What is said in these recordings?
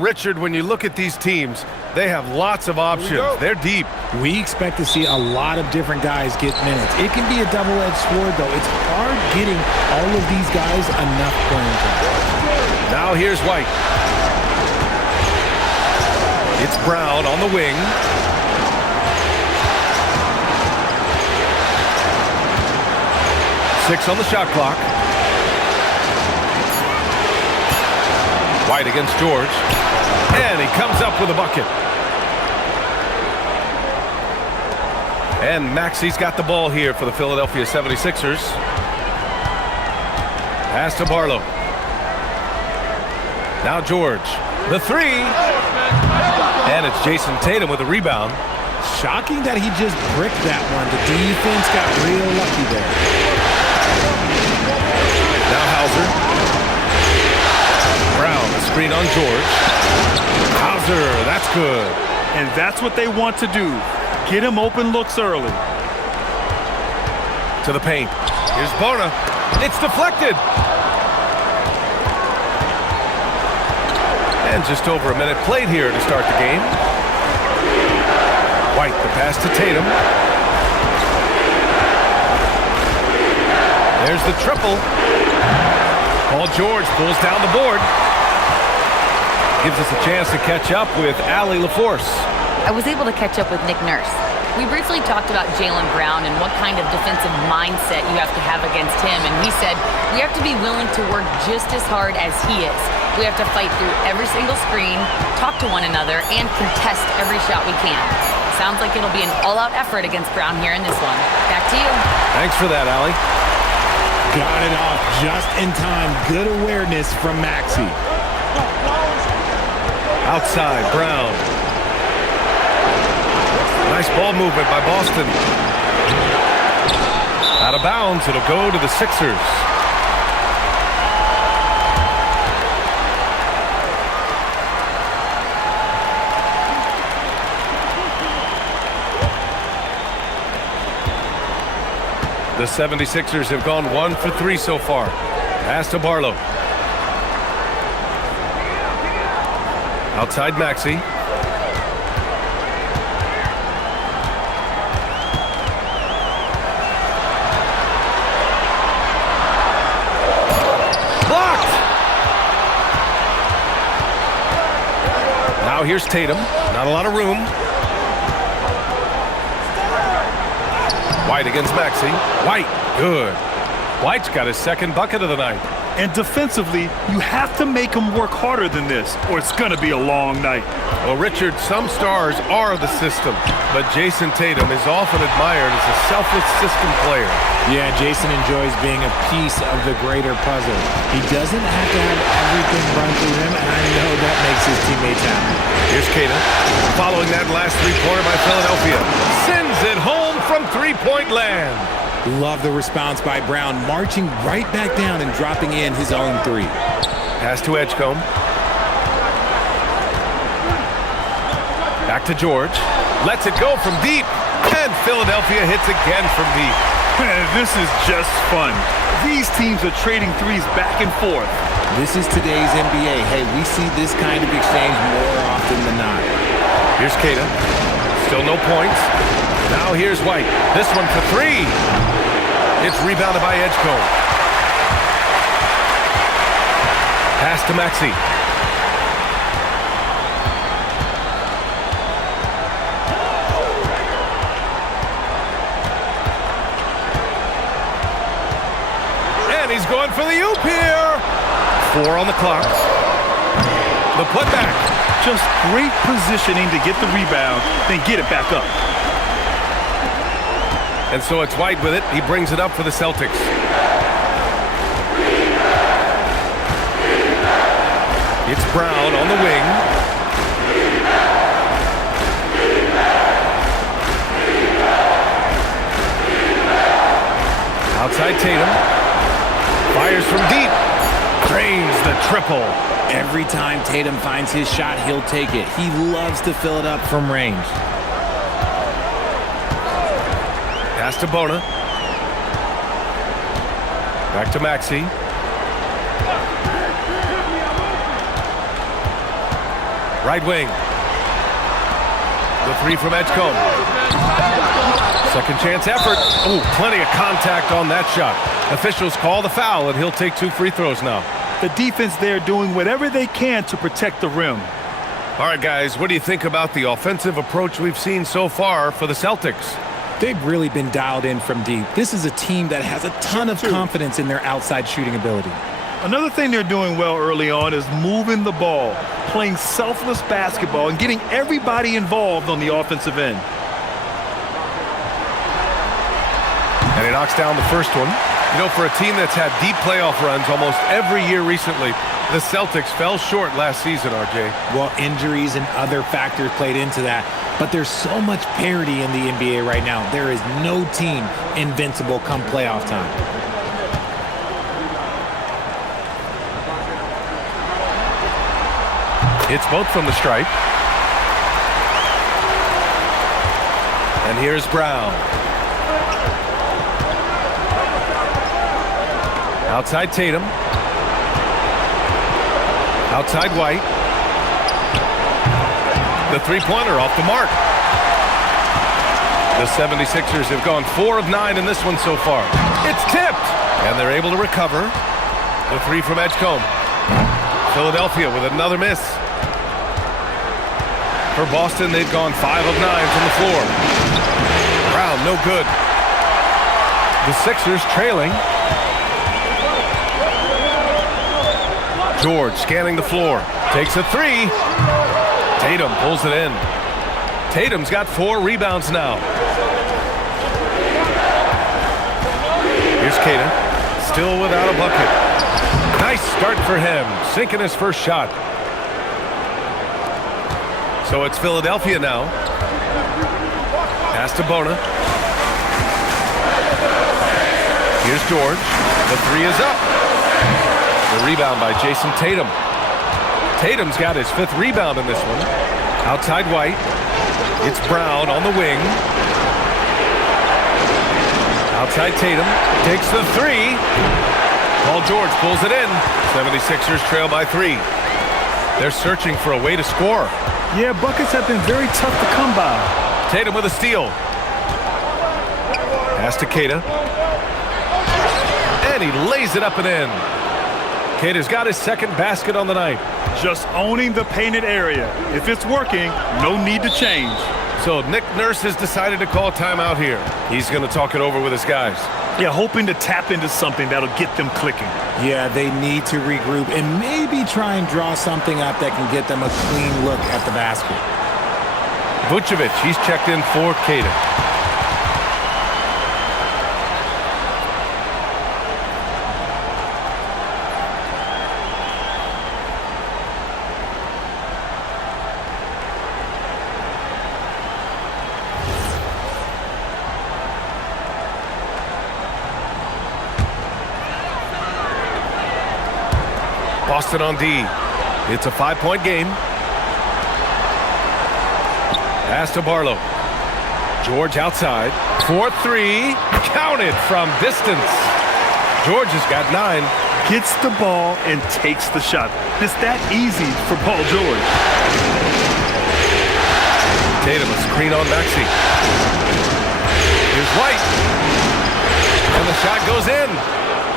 Richard, when you look at these teams, they have lots of options. They're deep. We expect to see a lot of different guys get minutes. It can be a double-edged sword, though. It's hard getting all of these guys enough playing time. Now here's White. It's Brown on the wing. Six on the shot clock. White against George. And he comes up with a bucket. And Maxey's got the ball here for the Philadelphia 76ers. Pass to Barlow. Now George. The three. And it's Jason Tatum with a rebound. Shocking that he just bricked that one. The defense got real lucky there. Now Hauser. Brown, a screen on George. Hauser, that's good. And that's what they want to do. Get him open looks early. To the paint. Here's Bona. It's deflected. And just over a minute played here to start the game. White, the pass to Tatum. There's the triple. Paul George pulls down the board. Gives us a chance to catch up with Allie LaForce. I was able to catch up with Nick Nurse. We briefly talked about Jaylen Brown and what kind of defensive mindset you have to have against him, and he said we have to be willing to work just as hard as he is. We have to fight through every single screen, talk to one another, and contest every shot we can. Sounds like it'll be an all-out effort against Brown here in this one. Back to you. Thanks for that, Allie. Got it off just in time. Good awareness from Maxey. Outside, Brown. Nice ball movement by Boston. Out of bounds, it'll go to the Sixers. The 76ers have gone 1 for 3 so far. Pass to Barlow. Outside Maxey. Blocked! Now here's Tatum. Not a lot of room. White against Maxey. White, good. White's got his second bucket of the night. And defensively, you have to make them work harder than this, or it's going to be a long night. Well, Richard, some stars are the system, but Jason Tatum is often admired as a selfless system player. Yeah, Jason enjoys being a piece of the greater puzzle. He doesn't have to have everything run through him, and I know that makes his teammates happy. Here's Kata, following that last three-pointer by Philadelphia. Sends it home from three-point land. Love the response by Brown, marching right back down and dropping in his own three. Pass to Edgecombe. Back to George. Lets it go from deep. And Philadelphia hits again from deep. Man, this is just fun. These teams are trading threes back and forth. This is today's NBA. Hey, we see this kind of exchange more often than not. Here's Kata. Still no points. Now here's White. This one for three. It's rebounded by Edgecombe. Pass to Maxey. And he's going for the oop here. 4 on the clock. The putback. Just great positioning to get the rebound, then get it back up. And so it's White with it. He brings it up for the Celtics. It's Brown on the wing. Outside Tatum. Fires from deep. Drains the triple. Every time Tatum finds his shot, he'll take it. He loves to fill it up from range. Pass to Bona. Back to Maxey. Right wing. The three from Edgecombe. Second chance effort. Oh, plenty of contact on that shot. Officials call the foul, and he'll take 2 free throws now. The defense there doing whatever they can to protect the rim. All right, guys, what do you think about the offensive approach we've seen so far for the Celtics? They've really been dialed in from deep. This is a team that has a ton of confidence in their outside shooting ability. Another thing they're doing well early on is moving the ball, playing selfless basketball, and getting everybody involved on the offensive end. And he knocks down the first one. You know, for a team that's had deep playoff runs almost every year recently, the Celtics fell short last season, RJ. Well, injuries and other factors played into that. But there's so much parity in the NBA right now. There is no team invincible come playoff time. It's both from the stripe. And here's Brown. Outside Tatum. Outside White. The three-pointer off the mark. The 76ers have gone 4 of 9 in this one so far. It's tipped, and they're able to recover. The three from Edgecombe. Philadelphia with another miss. For Boston, they've gone 5 of 9 from the floor. Brown, no good. The Sixers trailing. George scanning the floor. Takes a three. Tatum pulls it in. Tatum's got 4 rebounds now. Here's Kata. Still without a bucket. Nice start for him. Sinking his first shot. So it's Philadelphia now. Pass to Bona. Here's George. The three is up. The rebound by Jason Tatum. Tatum's got his 5th rebound in this one. Outside White. It's Brown on the wing. Outside Tatum. Takes the three. Paul George pulls it in. 76ers trail by 3. They're searching for a way to score. Yeah, buckets have been very tough to come by. Tatum with a steal. Pass to Kata. And he lays it up and in. Kata's got his 2nd basket on the night. Just owning the painted area. If it's working, no need to change. So Nick Nurse has decided to call timeout here. He's going to talk it over with his guys. Yeah, hoping to tap into something that'll get them clicking. Yeah, they need to regroup and maybe try and draw something up that can get them a clean look at the basket. Vucevic, he's checked in for Kata. Boston on D. It's a 5-point game. Pass to Barlow. George outside. 4-3. Counted from distance. George has got 9. Gets the ball and takes the shot. It's that easy for Paul George. Tatum a screen on Maxey. Here's White. And the shot goes in.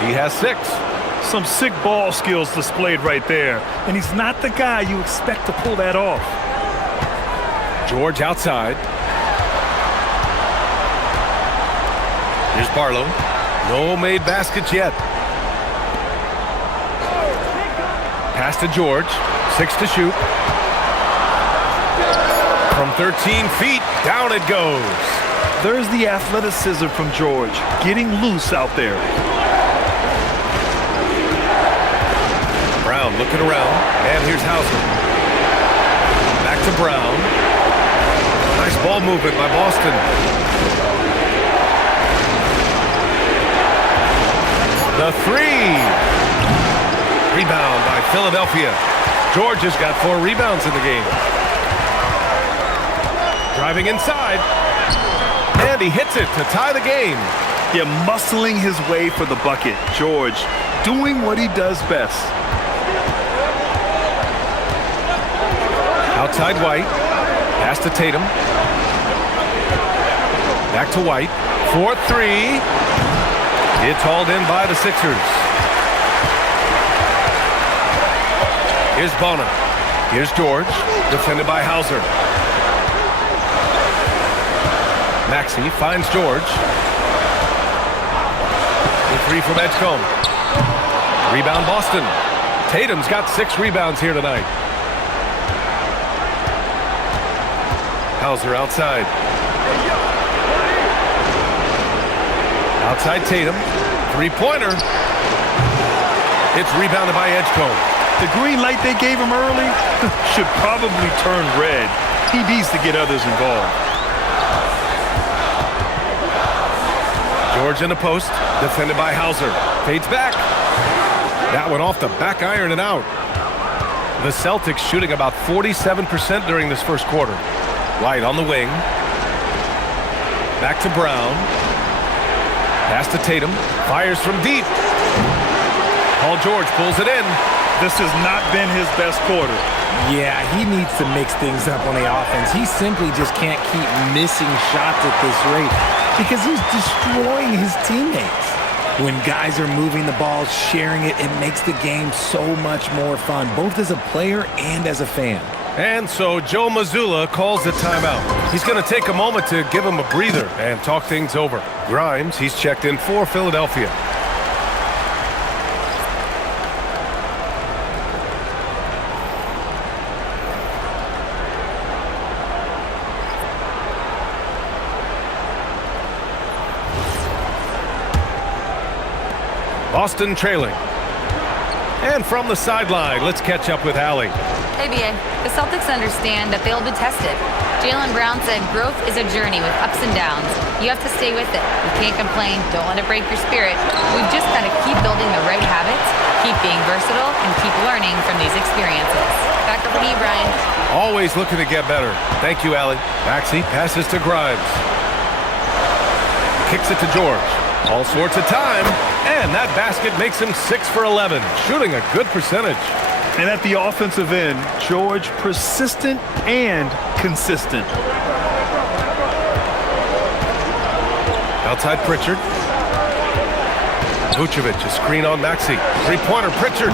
He has 6. Some sick ball skills displayed right there. And he's not the guy you expect to pull that off. George outside. Here's Barlow. No made baskets yet. Pass to George. 6 to shoot. From 13 feet, down it goes. There's the athleticism from George. Getting loose out there. Brown looking around, and here's Hauser. Back to Brown. Nice ball movement by Boston. The three. Rebound by Philadelphia. George has got 4 rebounds in the game. Driving inside. And he hits it to tie the game. Yeah, muscling his way for the bucket. George doing what he does best. Outside White. Pass to Tatum. Back to White. 4-3. It's hauled in by the Sixers. Here's Bonner. Here's George. Defended by Hauser. Maxey finds George. The three from Edgecombe. Rebound Boston. Tatum's got 6 rebounds here tonight. Hauser outside. Outside Tatum. Three-pointer. It's rebounded by Edgecombe. The green light they gave him early should probably turn red. He needs to get others involved. George in the post. Defended by Hauser. Fades back. That one off the back iron and out. The Celtics shooting about 47% during this first quarter. White on the wing. Back to Brown. Pass to Tatum. Fires from deep. Paul George pulls it in. This has not been his best quarter. Yeah, he needs to mix things up on the offense. He simply just can't keep missing shots at this rate because he's destroying his teammates. When guys are moving the ball, sharing it, it makes the game so much more fun, both as a player and as a fan. And so Joe Mazzulla calls the timeout. He's going to take a moment to give him a breather and talk things over. Grimes, he's checked in for Philadelphia. Boston trailing. And from the sideline, let's catch up with Allie. Hey, BA. The Celtics understand that they'll be tested. Jaylen Brown said growth is a journey with ups and downs. You have to stay with it. You can't complain. Don't let it break your spirit. We've just got to keep building the right habits, keep being versatile, and keep learning from these experiences. Back over to you, Brian. Always looking to get better. Thank you, Allie. Maxey passes to Grimes. Kicks it to George. All sorts of time. And that basket makes him 6 for 11, shooting a good percentage. And at the offensive end, George persistent and consistent. Outside Pritchard. Vucevic, a screen on Maxey. Three-pointer Pritchard.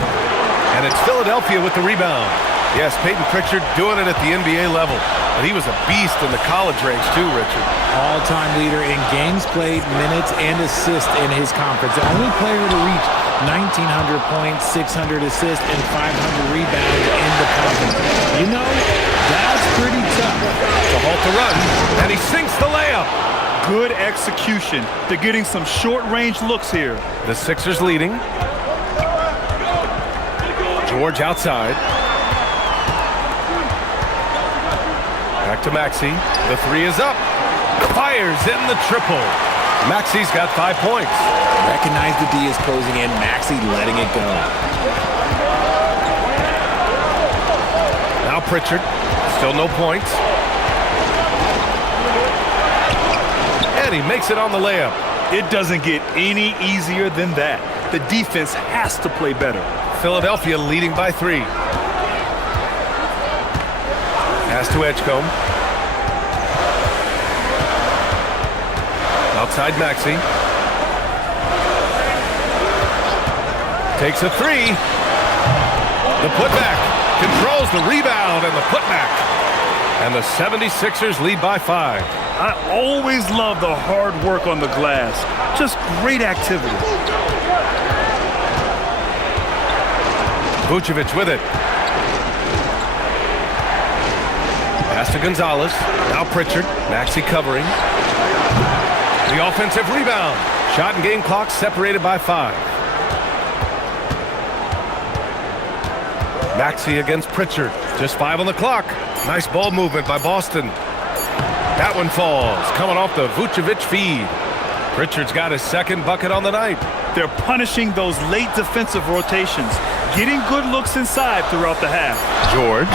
And it's Philadelphia with the rebound. Yes, Peyton Pritchard doing it at the NBA level. But he was a beast in the college ranks too, Richard. All-time leader in games played, minutes, and assists in his conference. The only player to reach 1,900 points, 600 assists, and 500 rebounds in the conference. You know, that's pretty tough. To halt the run, and he sinks the layup. Good execution. They're getting some short-range looks here. The Sixers leading. George outside. Back to Maxey. The three is up. Fires in the triple. Maxey's got 5 points. Recognize the D is closing in. Maxey letting it go. Now Pritchard. Still no points. And he makes it on the layup. It doesn't get any easier than that. The defense has to play better. Philadelphia leading by 3. Pass to Edgecombe. Outside Maxey. Takes a 3. The putback. Controls the rebound and the putback. And the 76ers lead by 5. I always love the hard work on the glass. Just great activity. Vucevic with it. Pass to Gonzalez. Now Pritchard. Maxey covering. The offensive rebound. Shot and game clock separated by 5. Maxey against Pritchard. Just 5 on the clock. Nice ball movement by Boston. That one falls. Coming off the Vucevic feed. Pritchard's got his second bucket on the night. They're punishing those late defensive rotations. Getting good looks inside throughout the half. George.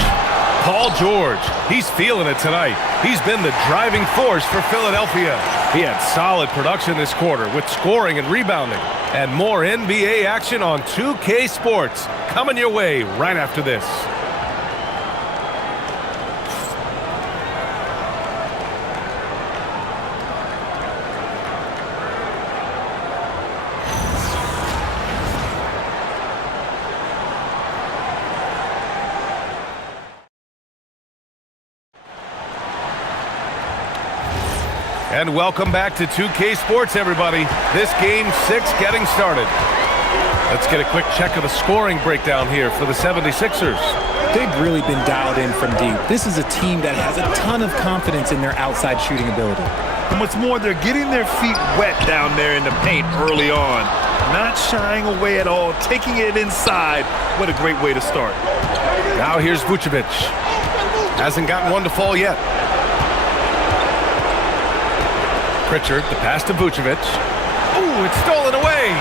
Paul George. He's feeling it tonight. He's been the driving force for Philadelphia. He had solid production this quarter with scoring and rebounding. And more NBA action on 2K Sports. Coming your way right after this. And welcome back to 2K Sports, everybody. This Game 6 getting started. Let's get a quick check of the scoring breakdown here for the 76ers. They've really been dialed in from deep. This is a team that has a ton of confidence in their outside shooting ability. And what's more, they're getting their feet wet down there in the paint early on. Not shying away at all, taking it inside. What a great way to start. Now here's Vucevic. Hasn't gotten one to fall yet. Pritchard, the pass to Vucevic. Ooh, it's stolen away.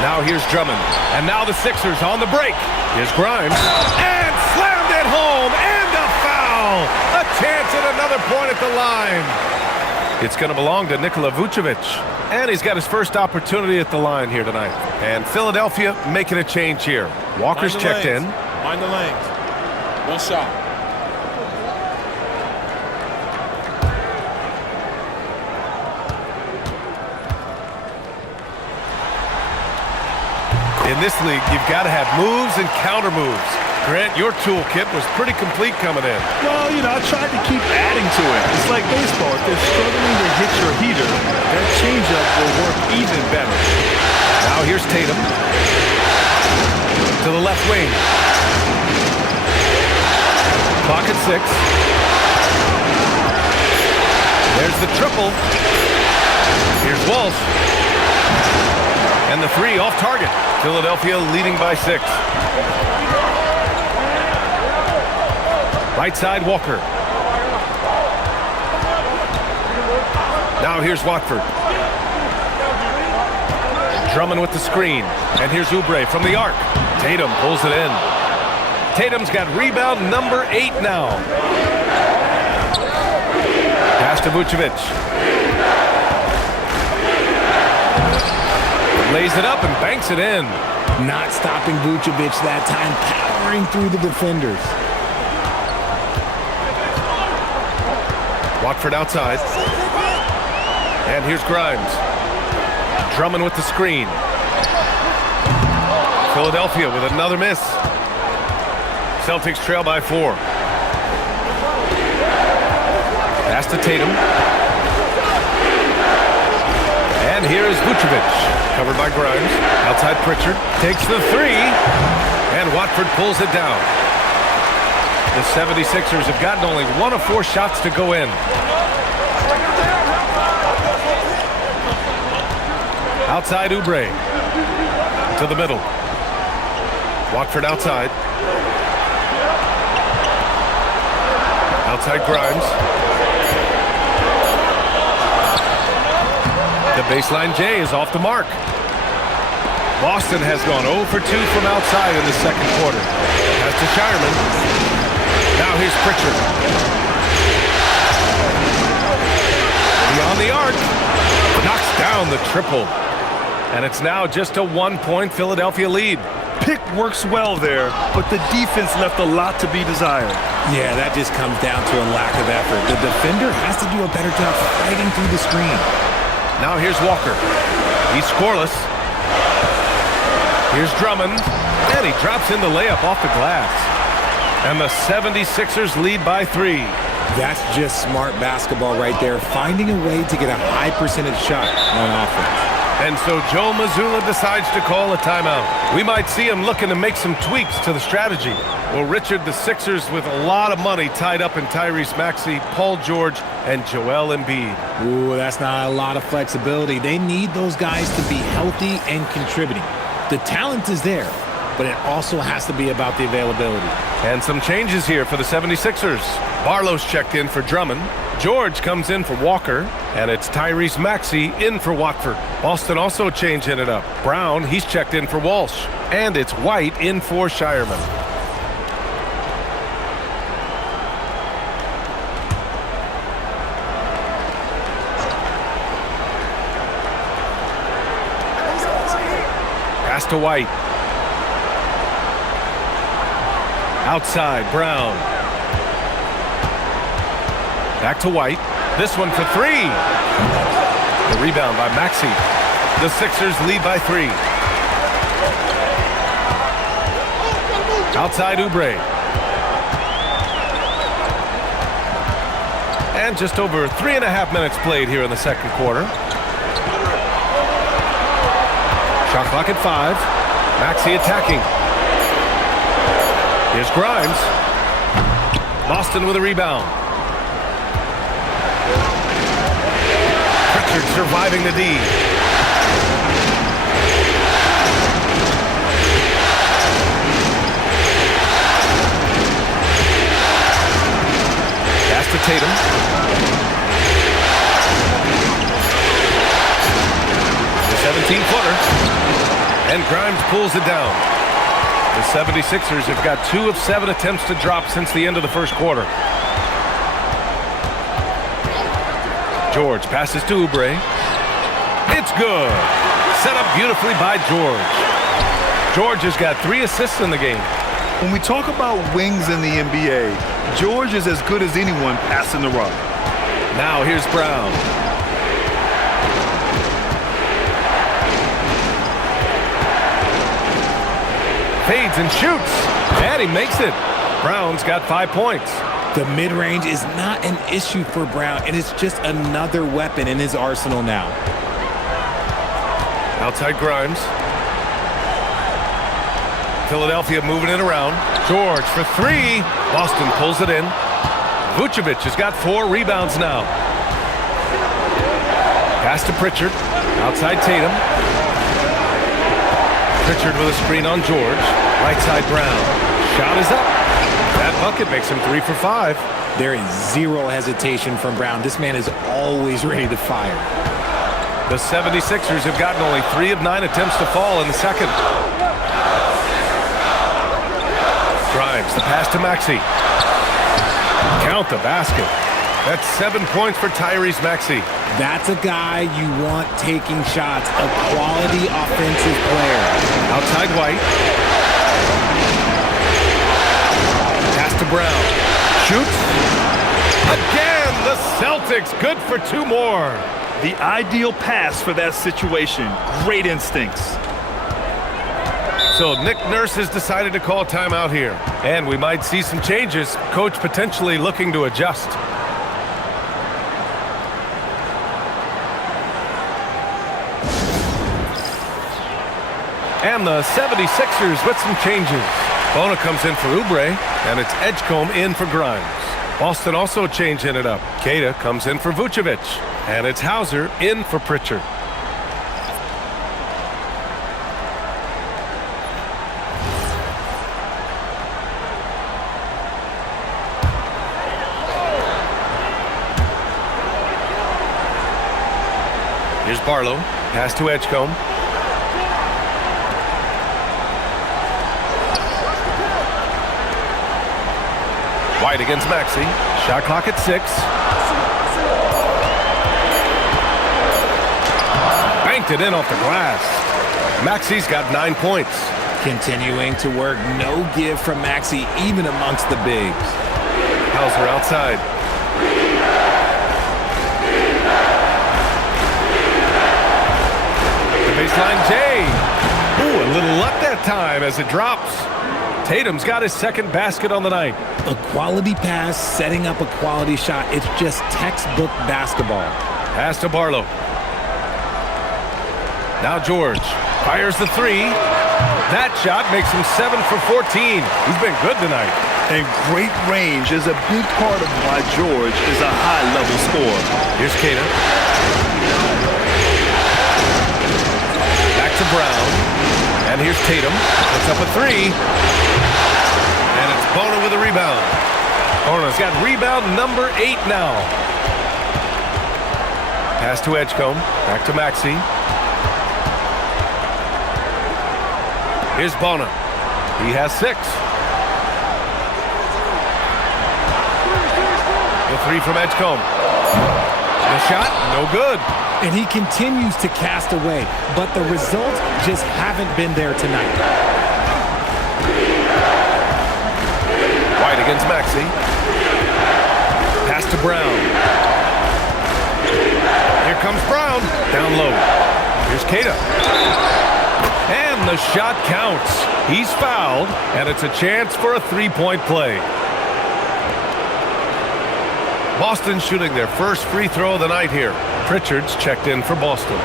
Now here's Drummond. And now the Sixers on the break. Here's Grimes. And slammed it home. And a foul. A chance at another point at the line. It's going to belong to Nikola Vucevic. And he's got his first opportunity at the line here tonight. And Philadelphia making a change here. Walker's checked in. Mind the lanes. One shot. In this league, you've got to have moves and counter moves. Grant, your toolkit was pretty complete coming in. Well, I tried to keep adding to it. It's like baseball. If they're struggling to hit your heater, that changeup will work even better. Now here's Tatum. To the left wing. Clock at 6. There's the triple. Here's Walsh. And the 3 off target. Philadelphia leading by 6. Right side, Walker. Now here's Watford. Drummond with the screen. And here's Oubre from the arc. Tatum pulls it in. Tatum's got rebound number 8 now. Pass to Vucevic. Lays it up and banks it in. Not stopping Vucevic that time, powering through the defenders. Watford outside. And here's Grimes. Drummond with the screen. Philadelphia with another miss. Celtics trail by 4. Pass to Tatum. And here is Vucevic. Covered by Grimes. Outside Pritchard. Takes the 3. And Watford pulls it down. The 76ers have gotten only 1 of 4 shots to go in. Outside Oubre. To the middle. Watford outside. Outside Grimes. The baseline J is off the mark. Boston has gone 0 for 2 from outside in the second quarter. Pass to Shireman. Now here's Pritchard. Beyond the arc. Knocks down the triple. And it's now just a 1-point Philadelphia lead. Pick works well there, but the defense left a lot to be desired. Yeah, that just comes down to a lack of effort. The defender has to do a better job fighting through the screen. Now here's Walker. He's scoreless. Here's Drummond. And he drops in the layup off the glass. And the 76ers lead by 3. That's just smart basketball right there, finding a way to get a high percentage shot on offense. And so Joe Mazzulla decides to call a timeout. We might see him looking to make some tweaks to the strategy. Well, Richard, the Sixers with a lot of money tied up in Tyrese Maxey, Paul George, and Joel Embiid. Ooh, that's not a lot of flexibility. They need those guys to be healthy and contributing. The talent is there, but it also has to be about the availability. And some changes here for the 76ers. Barlow's checked in for Drummond. George comes in for Walker. And it's Tyrese Maxey in for Watford. Boston also changing it up. Brown, he's checked in for Walsh. And it's White in for Shireman. Pass to White. Outside, Brown. Back to White. This one for 3. The rebound by Maxey. The Sixers lead by 3. Outside Oubre. And just over 3.5 minutes played here in the second quarter. Shot clock at 5. Maxey attacking. Here's Grimes. Boston with a rebound. Pritchard surviving the D. Pass to Tatum. The 17-footer. And Grimes pulls it down. The 76ers have got 2 of 7 attempts to drop since the end of the first quarter. George passes to Oubre. It's good. Set up beautifully by George. George has got 3 assists in the game. When we talk about wings in the NBA, George is as good as anyone passing the rock. Now here's Brown. Fades and shoots. And he makes it. Brown's got 5 points. The mid-range is not an issue for Brown, and it's just another weapon in his arsenal now. Outside Grimes. Philadelphia moving it around. George for 3. Boston pulls it in. Vucevic has got 4 rebounds now. Pass to Pritchard. Outside Tatum. Pritchard with a screen on George. Right side Brown. Shot is up. That bucket makes him 3 for 5. There is zero hesitation from Brown. This man is always ready to fire. The 76ers have gotten only 3 of 9 attempts to fall in the second. Grimes, the pass to Maxey. Count the basket. That's 7 points for Tyrese Maxey. That's a guy you want taking shots, a quality offensive player. Outside White. Pass to Brown. Shoots. Again, the Celtics good for 2 more. The ideal pass for that situation. Great instincts. So Nick Nurse has decided to call timeout here. And we might see some changes. Coach potentially looking to adjust. And the 76ers with some changes. Bona comes in for Oubre, and it's Edgecombe in for Grimes. Boston also changing it up. Queta comes in for Vucevic, and it's Hauser in for Pritchard. Here's Barlow. Pass to Edgecombe. White against Maxey. Shot clock at 6. Banked it in off the glass. Maxey's got 9 points. Continuing to work. No give from Maxey, even amongst the bigs. Hauser outside. The baseline J. Ooh, a little luck that time as it drops. Tatum's got his second basket on the night. A quality pass, setting up a quality shot. It's just textbook basketball. Pass to Barlow. Now George fires the 3. That shot makes him 7 for 14. He's been good tonight. And great range is a big part of why George is a high-level scorer. Here's Queta. Back to Brown. And here's Tatum. Puts up a 3. And it's Bona with a rebound. Bona's got rebound number 8 now. Pass to Edgecombe. Back to Maxey. Here's Bona. He has 6. The 3 from Edgecombe. The shot, no good. And he continues to cast away, but the results just haven't been there tonight. White against Maxey. Pass to Brown. Here comes Brown. Down low. Here's Queta. And the shot counts. He's fouled, and it's a chance for a 3-point play. Boston shooting their first free throw of the night here. Pritchard's checked in for Boston.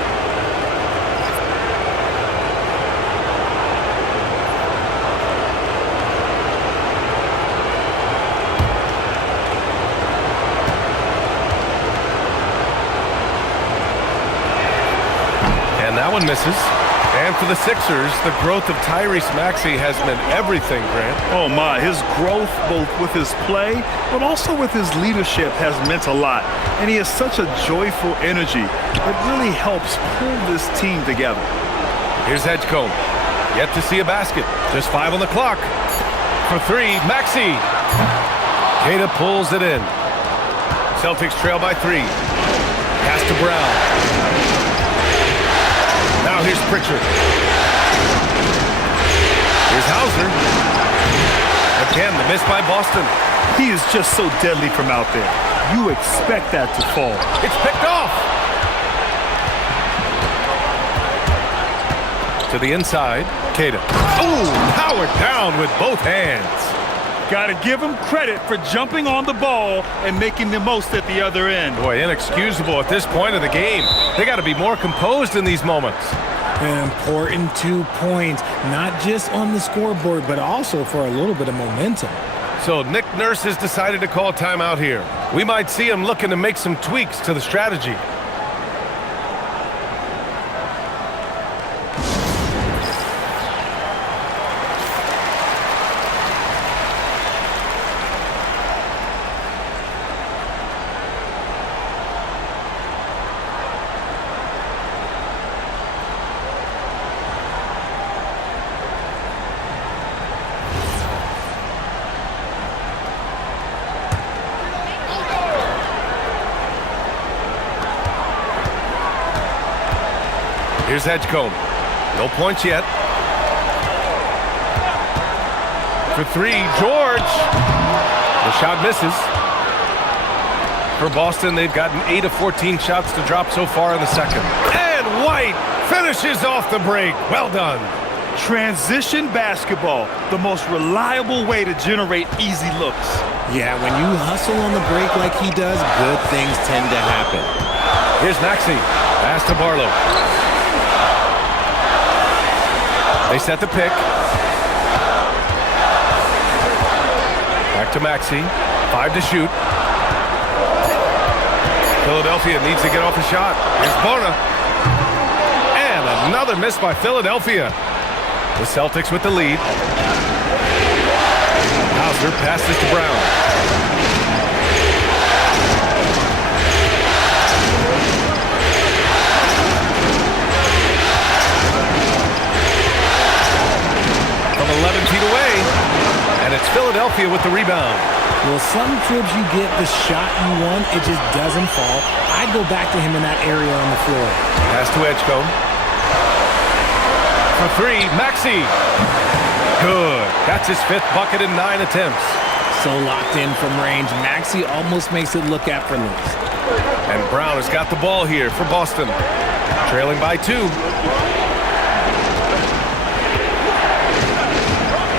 And that one misses. And for the Sixers, the growth of Tyrese Maxey has meant everything, Grant. Oh, my. His growth, both with his play, but also with his leadership, has meant a lot. And he has such a joyful energy that really helps pull this team together. Here's Edgecombe. Yet to see a basket. Just 5 on the clock. For 3, Maxey. Queta pulls it in. Celtics trail by 3. Pass to Brown. Now here's Pritchard. Here's Hauser. Again, the miss by Boston. He is just so deadly from out there. You expect that to fall. It's picked off. To the inside, Queta. Ooh, powered down with both hands. Got to give him credit for jumping on the ball and making the most at the other end. Boy, inexcusable at this point of the game. They got to be more composed in these moments. An important 2 points, not just on the scoreboard, but also for a little bit of momentum. So Nick Nurse has decided to call timeout here. We might see him looking to make some tweaks to the strategy. Here's Edgecombe. No points yet. For 3, George. The shot misses. For Boston, they've gotten 8 of 14 shots to drop so far in the second. And White finishes off the break. Well done. Transition basketball, the most reliable way to generate easy looks. Yeah, when you hustle on the break like he does, good things tend to happen. Here's Maxey. Pass to Barlow. They set the pick. Back to Maxey. 5 to shoot. Philadelphia needs to get off a shot. Here's Bona. And another miss by Philadelphia. The Celtics with the lead. Hauser passes to Brown. From 11 feet away, and it's Philadelphia with the rebound. Well, some trips you get the shot you want, it just doesn't fall. I'd go back to him in that area on the floor. Pass to Edgecombe. For 3, Maxey. Good. That's his 5th bucket in 9 attempts. So locked in from range, Maxey almost makes it look effortless. And Brown has got the ball here for Boston. Trailing by 2.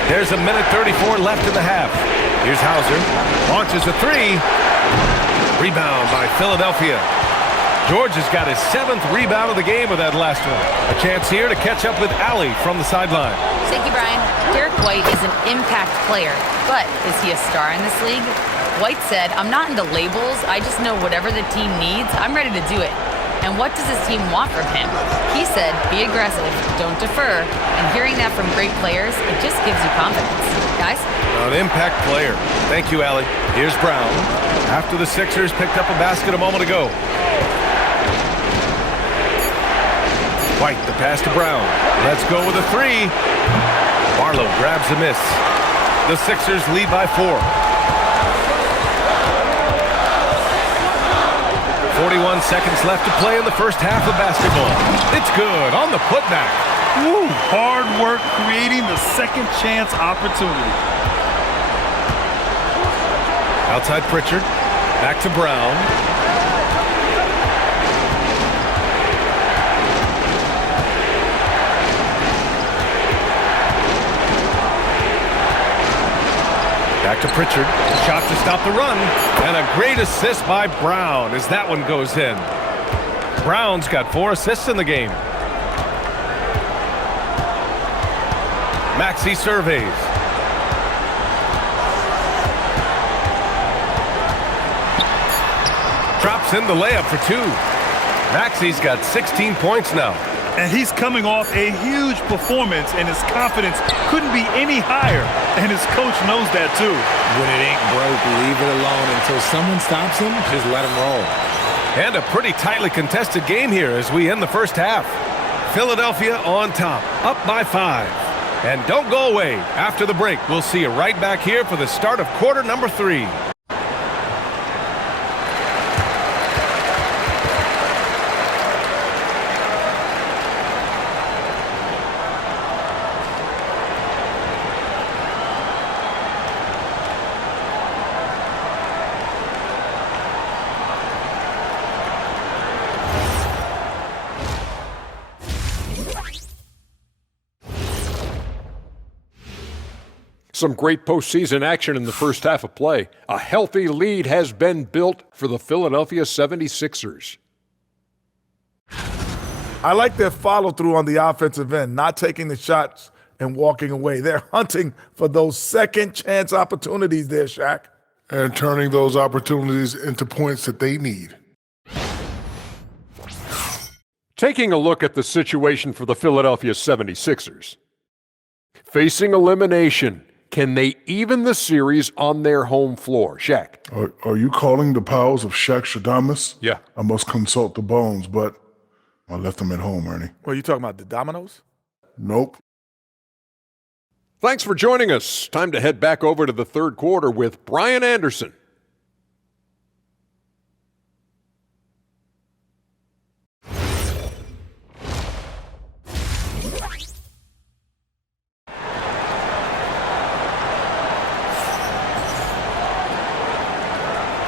There's a minute 34 left in the half. Here's Hauser. Launches a 3. Rebound by Philadelphia. George has got his 7th rebound of the game with that last one. A chance here to catch up with Allie from the sideline. Thank you, Brian. Derek White is an impact player, but is he a star in this league? White said, "I'm not into labels. I just know whatever the team needs, I'm ready to do it." And what does his team want from him? He said, be aggressive, don't defer. And hearing that from great players, it just gives you confidence. Guys? An impact player. Thank you, Allie. Here's Brown. After the Sixers picked up a basket a moment ago. White, the pass to Brown. Let's go with a 3. Barlow grabs the miss. The Sixers lead by 4. 41 seconds left to play in the first half of basketball. It's good on the putback. Woo, hard work creating the second chance opportunity. Outside Pritchard. Back to Brown. Back to Pritchard. Shot to stop the run. And a great assist by Brown as that one goes in. Brown's got 4 assists in the game. Maxey surveys. Drops in the layup for 2. Maxey's got 16 points now. And he's coming off a huge performance, and his confidence couldn't be any higher. And his coach knows that, too. When it ain't broke, leave it alone until someone stops him. Just let him roll. And a pretty tightly contested game here as we end the first half. Philadelphia on top, up by 5. And don't go away. After the break, we'll see you right back here for the start of quarter number 3. Some great postseason action in the first half of play. A healthy lead has been built for the Philadelphia 76ers. I like their follow-through on the offensive end, not taking the shots and walking away. They're hunting for those second-chance opportunities there, Shaq. And turning those opportunities into points that they need. Taking a look at the situation for the Philadelphia 76ers. Facing elimination, can they even the series on their home floor? Shaq. Are you calling the powers of Shaq Shadamas? Yeah. I must consult the bones, but I left them at home, Ernie. What, are you talking about, the dominoes? Nope. Thanks for joining us. Time to head back over to the third quarter with Brian Anderson.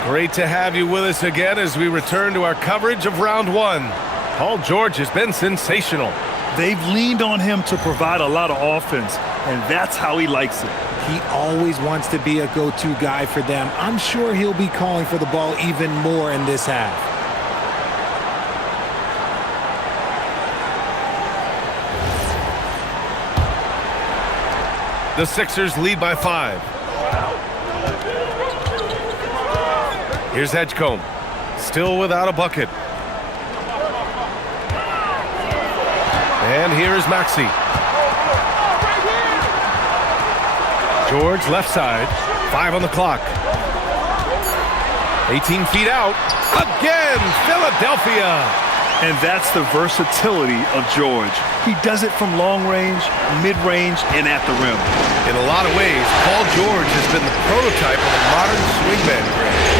Great to have you with us again as we return to our coverage of round 1. Paul George has been sensational. They've leaned on him to provide a lot of offense, and that's how he likes it. He always wants to be a go-to guy for them. I'm sure he'll be calling for the ball even more in this half. The Sixers lead by 5. Here's Edgecombe, still without a bucket. And here is Maxey. George left side, 5 on the clock. 18 feet out, again, Philadelphia. And that's the versatility of George. He does it from long range, mid-range, and at the rim. In a lot of ways, Paul George has been the prototype of a modern swingman.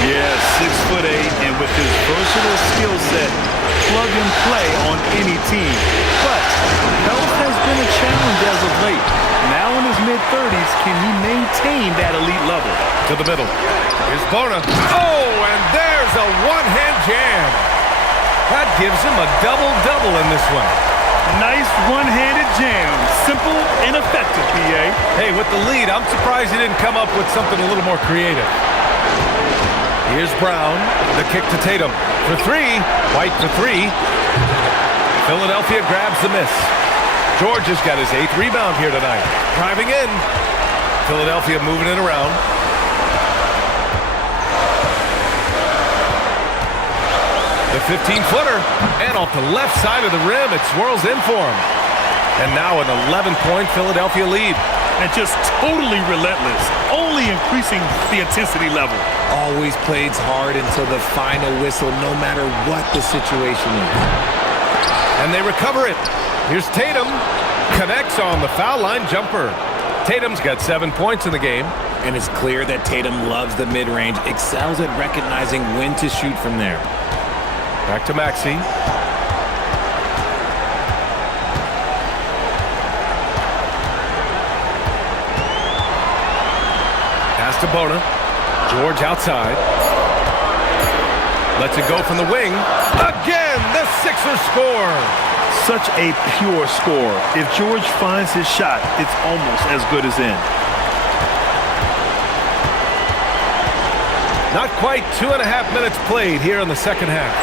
Yeah, 6'8", and with his versatile skill set, plug and play on any team. But health has been a challenge as of late. Now in his mid-30s, can he maintain that elite level? To the middle. Here's Bona. Oh, and there's a one-hand jam. That gives him a double-double in this one. Nice one-handed jam. Simple and effective, PA. Hey, with the lead, I'm surprised he didn't come up with something a little more creative. Here's Brown. The kick to Tatum. For 3. White for 3. Philadelphia grabs the miss. George has got his 8th rebound here tonight. Driving in. Philadelphia moving it around. The 15-footer, and off the left side of the rim, it swirls in for him. And now an 11-point Philadelphia lead. And just totally relentless, only increasing the intensity level. Always plays hard until the final whistle, no matter what the situation is. And they recover it. Here's Tatum. Connects on the foul line jumper. Tatum's got 7 points in the game. And it's clear that Tatum loves the mid-range, excels at recognizing when to shoot from there. Back to Maxey. Pass to Bona. George outside. Lets it go from the wing. Again, the Sixers score. Such a pure score. If George finds his shot, it's almost as good as in. Not quite 2.5 minutes played here in the second half.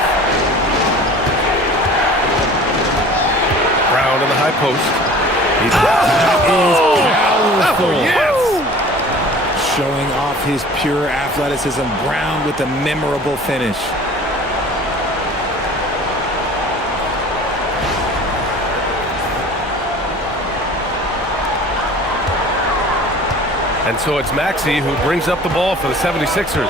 Brown in the high post. Powerful. Yes! Showing off his pure athleticism. Brown with a memorable finish. And so it's Maxey who brings up the ball for the 76ers.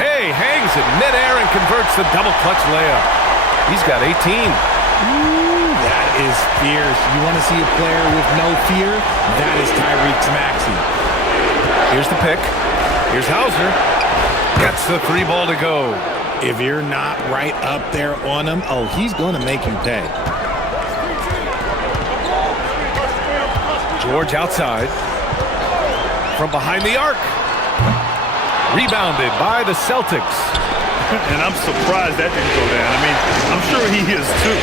Hey, hangs in midair and converts the double clutch layup. He's got 18. That is fierce. You want to see a player with no fear? That is Tyrese Maxey. Here's the pick. Here's Hauser. Gets the 3 ball to go. If you're not right up there on him, oh, he's going to make you pay. George outside. From behind the arc. Rebounded by the Celtics. And I'm surprised that didn't go down. I mean, I'm sure he is too.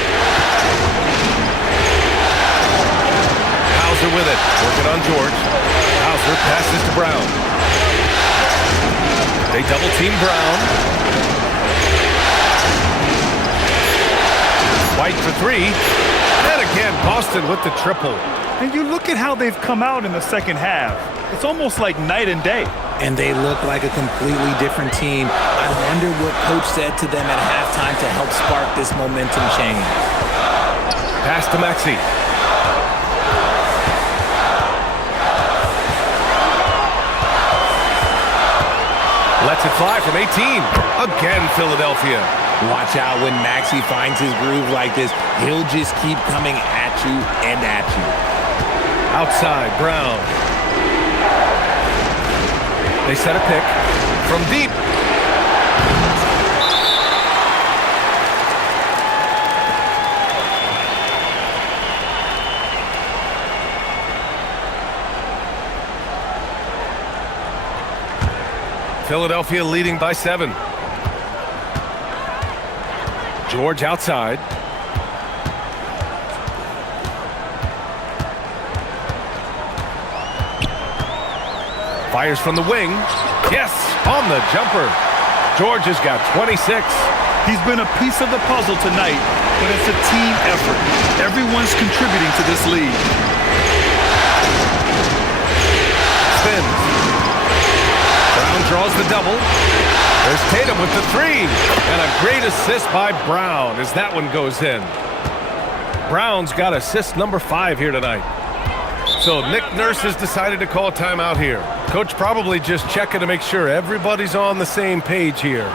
Hauser with it. Working on George. Hauser passes to Brown. They double team Brown. White for 3. And again, Boston with the triple. And you look at how they've come out in the second half. It's almost like night and day. And they look like a completely different team. I wonder what coach said to them at halftime to help spark this momentum change. Pass to Maxey. Lets it fly from 18. Again, Philadelphia. Watch out when Maxey finds his groove like this. He'll just keep coming at you and at you. Outside, Brown. They set a pick from deep. Philadelphia leading by 7. George outside. Fires from the wing. Yes, on the jumper. George has got 26. He's been a piece of the puzzle tonight, but it's a team effort. Everyone's contributing to this lead. Spins. Brown draws the double. There's Tatum with the 3. And a great assist by Brown as that one goes in. Brown's got assist number 5 here tonight. So Nick Nurse has decided to call timeout here. Coach probably just checking to make sure everybody's on the same page here.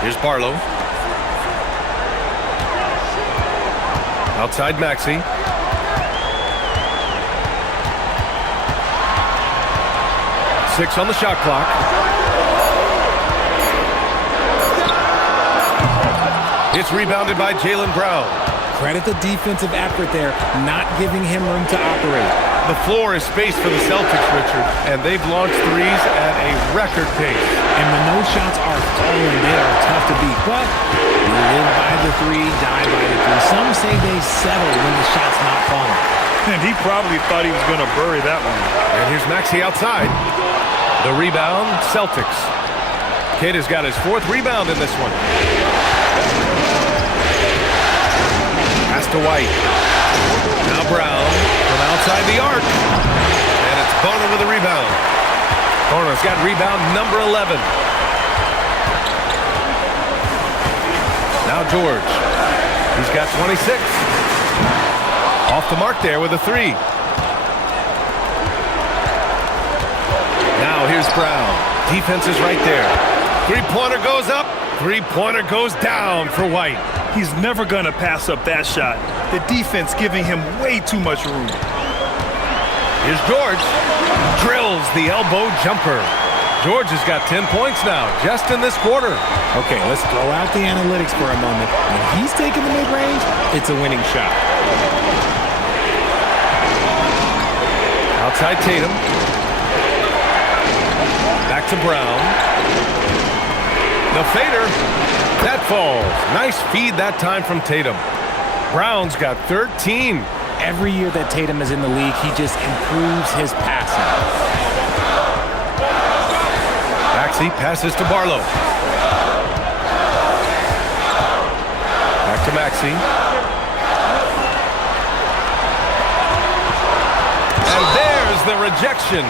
Here's Barlow. Outside Maxey. Six on the shot clock. It's rebounded by Jaylen Brown. Credit the defensive effort there, not giving him room to operate. The floor is spaced for the Celtics, Richard, and they've launched threes at a record pace. And when those shots are falling, they are tough to beat. But you live by the 3, die by the 3. Some say they settle when the shot's not falling. And he probably thought he was going to bury that one. And here's Maxey outside. The rebound, Celtics. Kidd has got his 4th rebound in this one. Pass to White. Now Brown from outside the arc. And it's Bono with the rebound. Bono's got rebound number 11. Now George. He's got 26. Off the mark there with a three. Now here's Brown. Defense is right there. Three-pointer goes up. Three-pointer goes down for White. He's never going to pass up that shot. The defense giving him way too much room. Here's George. Drills the elbow jumper. George has got 10 points now, just in this quarter. Okay, let's throw out the analytics for a moment. When he's taking the mid-range, it's a winning shot. Outside Tatum. Back to Brown. The fader. That falls. Nice feed that time from Tatum. Brown's got 13. Every year that Tatum is in the league, he just improves his passing. Maxey passes to Barlow. Back to Maxey. And there's the rejection.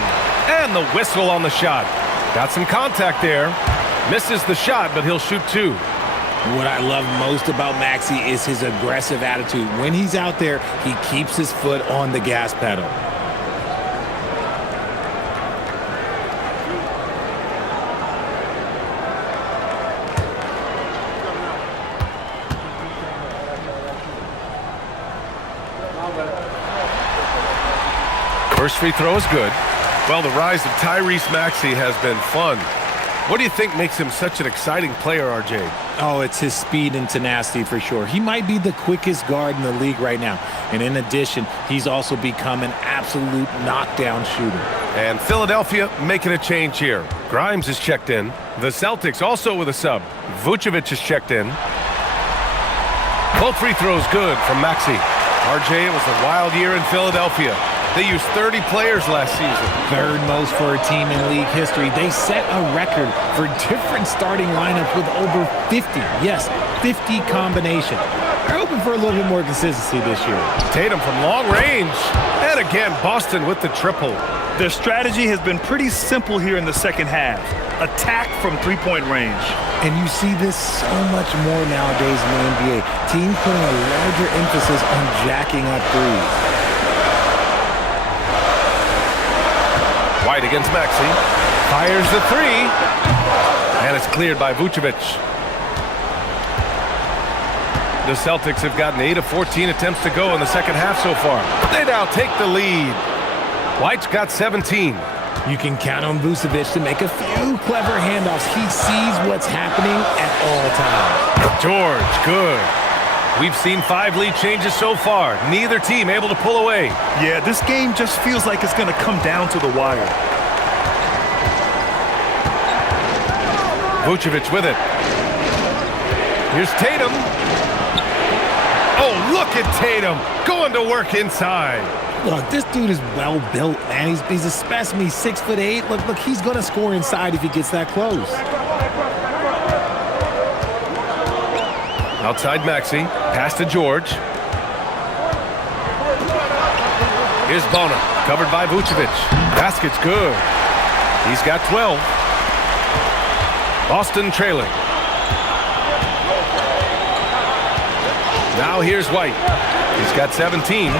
And the whistle on the shot. Got some contact there. Misses the shot, but he'll shoot two. What I love most about Maxey is his aggressive attitude. When he's out there, he keeps his foot on the gas pedal. First free throw is good. Well, the rise of Tyrese Maxey has been fun. What do you think makes him such an exciting player, RJ? Oh, it's his speed and tenacity for sure. He might be the quickest guard in the league right now. And in addition, he's also become an absolute knockdown shooter. And Philadelphia making a change here. Grimes is checked in. The Celtics also with a sub. Vucevic is checked in. Both free throws good from Maxey. RJ, it was a wild year in Philadelphia. They used 30 players last season. Third most for a team in league history. They set a record for different starting lineups with over 50. Yes, 50 combinations. They're hoping for a little bit more consistency this year. Tatum from long range. And again, Boston with the triple. Their strategy has been pretty simple here in the second half. Attack from three-point range. And you see this so much more nowadays in the NBA. Teams putting a larger emphasis on jacking up threes. White against Maxey. Fires the three. And it's cleared by Vucevic. The Celtics have gotten 8 of 14 attempts to go in the second half so far. They now take the lead. White's got 17. You can count on Vucevic to make a few clever handoffs. He sees what's happening at all times. George, good. We've seen 5 lead changes so far. Neither team able to pull away. Yeah, this game just feels like it's going to come down to the wire. Vucevic with it. Here's Tatum. Oh, look at Tatum going to work inside. Look, this dude is well built, man. He's a specimen. He's 6'8". Look, he's going to score inside if he gets that close. Outside Maxey. Pass to George. Here's Bona. Covered by Vucevic. Basket's good. He's got 12. Boston trailing. Now here's White. He's got 17.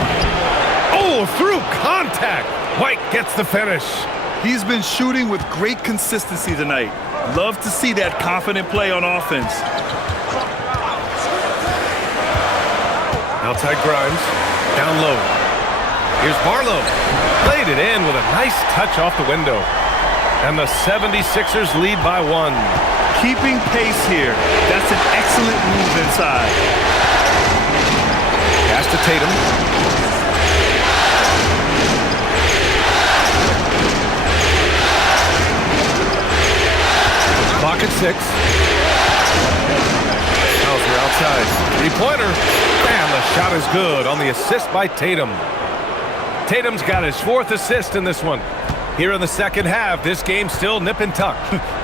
Oh, through contact. White gets the finish. He's been shooting with great consistency tonight. Love to see that confident play on offense. Outside Grimes. Down low. Here's Barlow. Played it in with a nice touch off the window. And the 76ers lead by 1. Keeping pace here. That's an excellent move inside. Pass to Tatum. Clock at 6. Hauser outside. Three-pointer. And the shot is good on the assist by Tatum. Tatum's got his 4th assist in this one. Here in the second half, this game's still nip and tuck.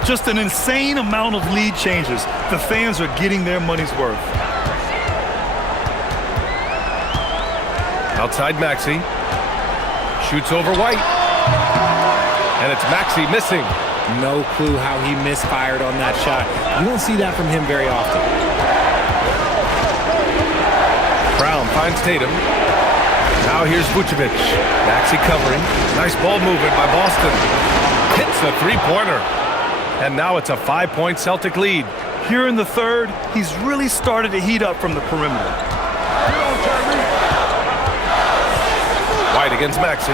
Just an insane amount of lead changes. The fans are getting their money's worth. Outside Maxey. Shoots over White. And it's Maxey missing. No clue how he misfired on that shot. You don't see that from him very often. Brown rebound finds Tatum. Now here's Vucevic. Maxey covering. Nice ball movement by Boston. Hits the three-pointer. And now it's a 5-point Celtic lead. Here in the third, he's really started to heat up from the perimeter. White against Maxey.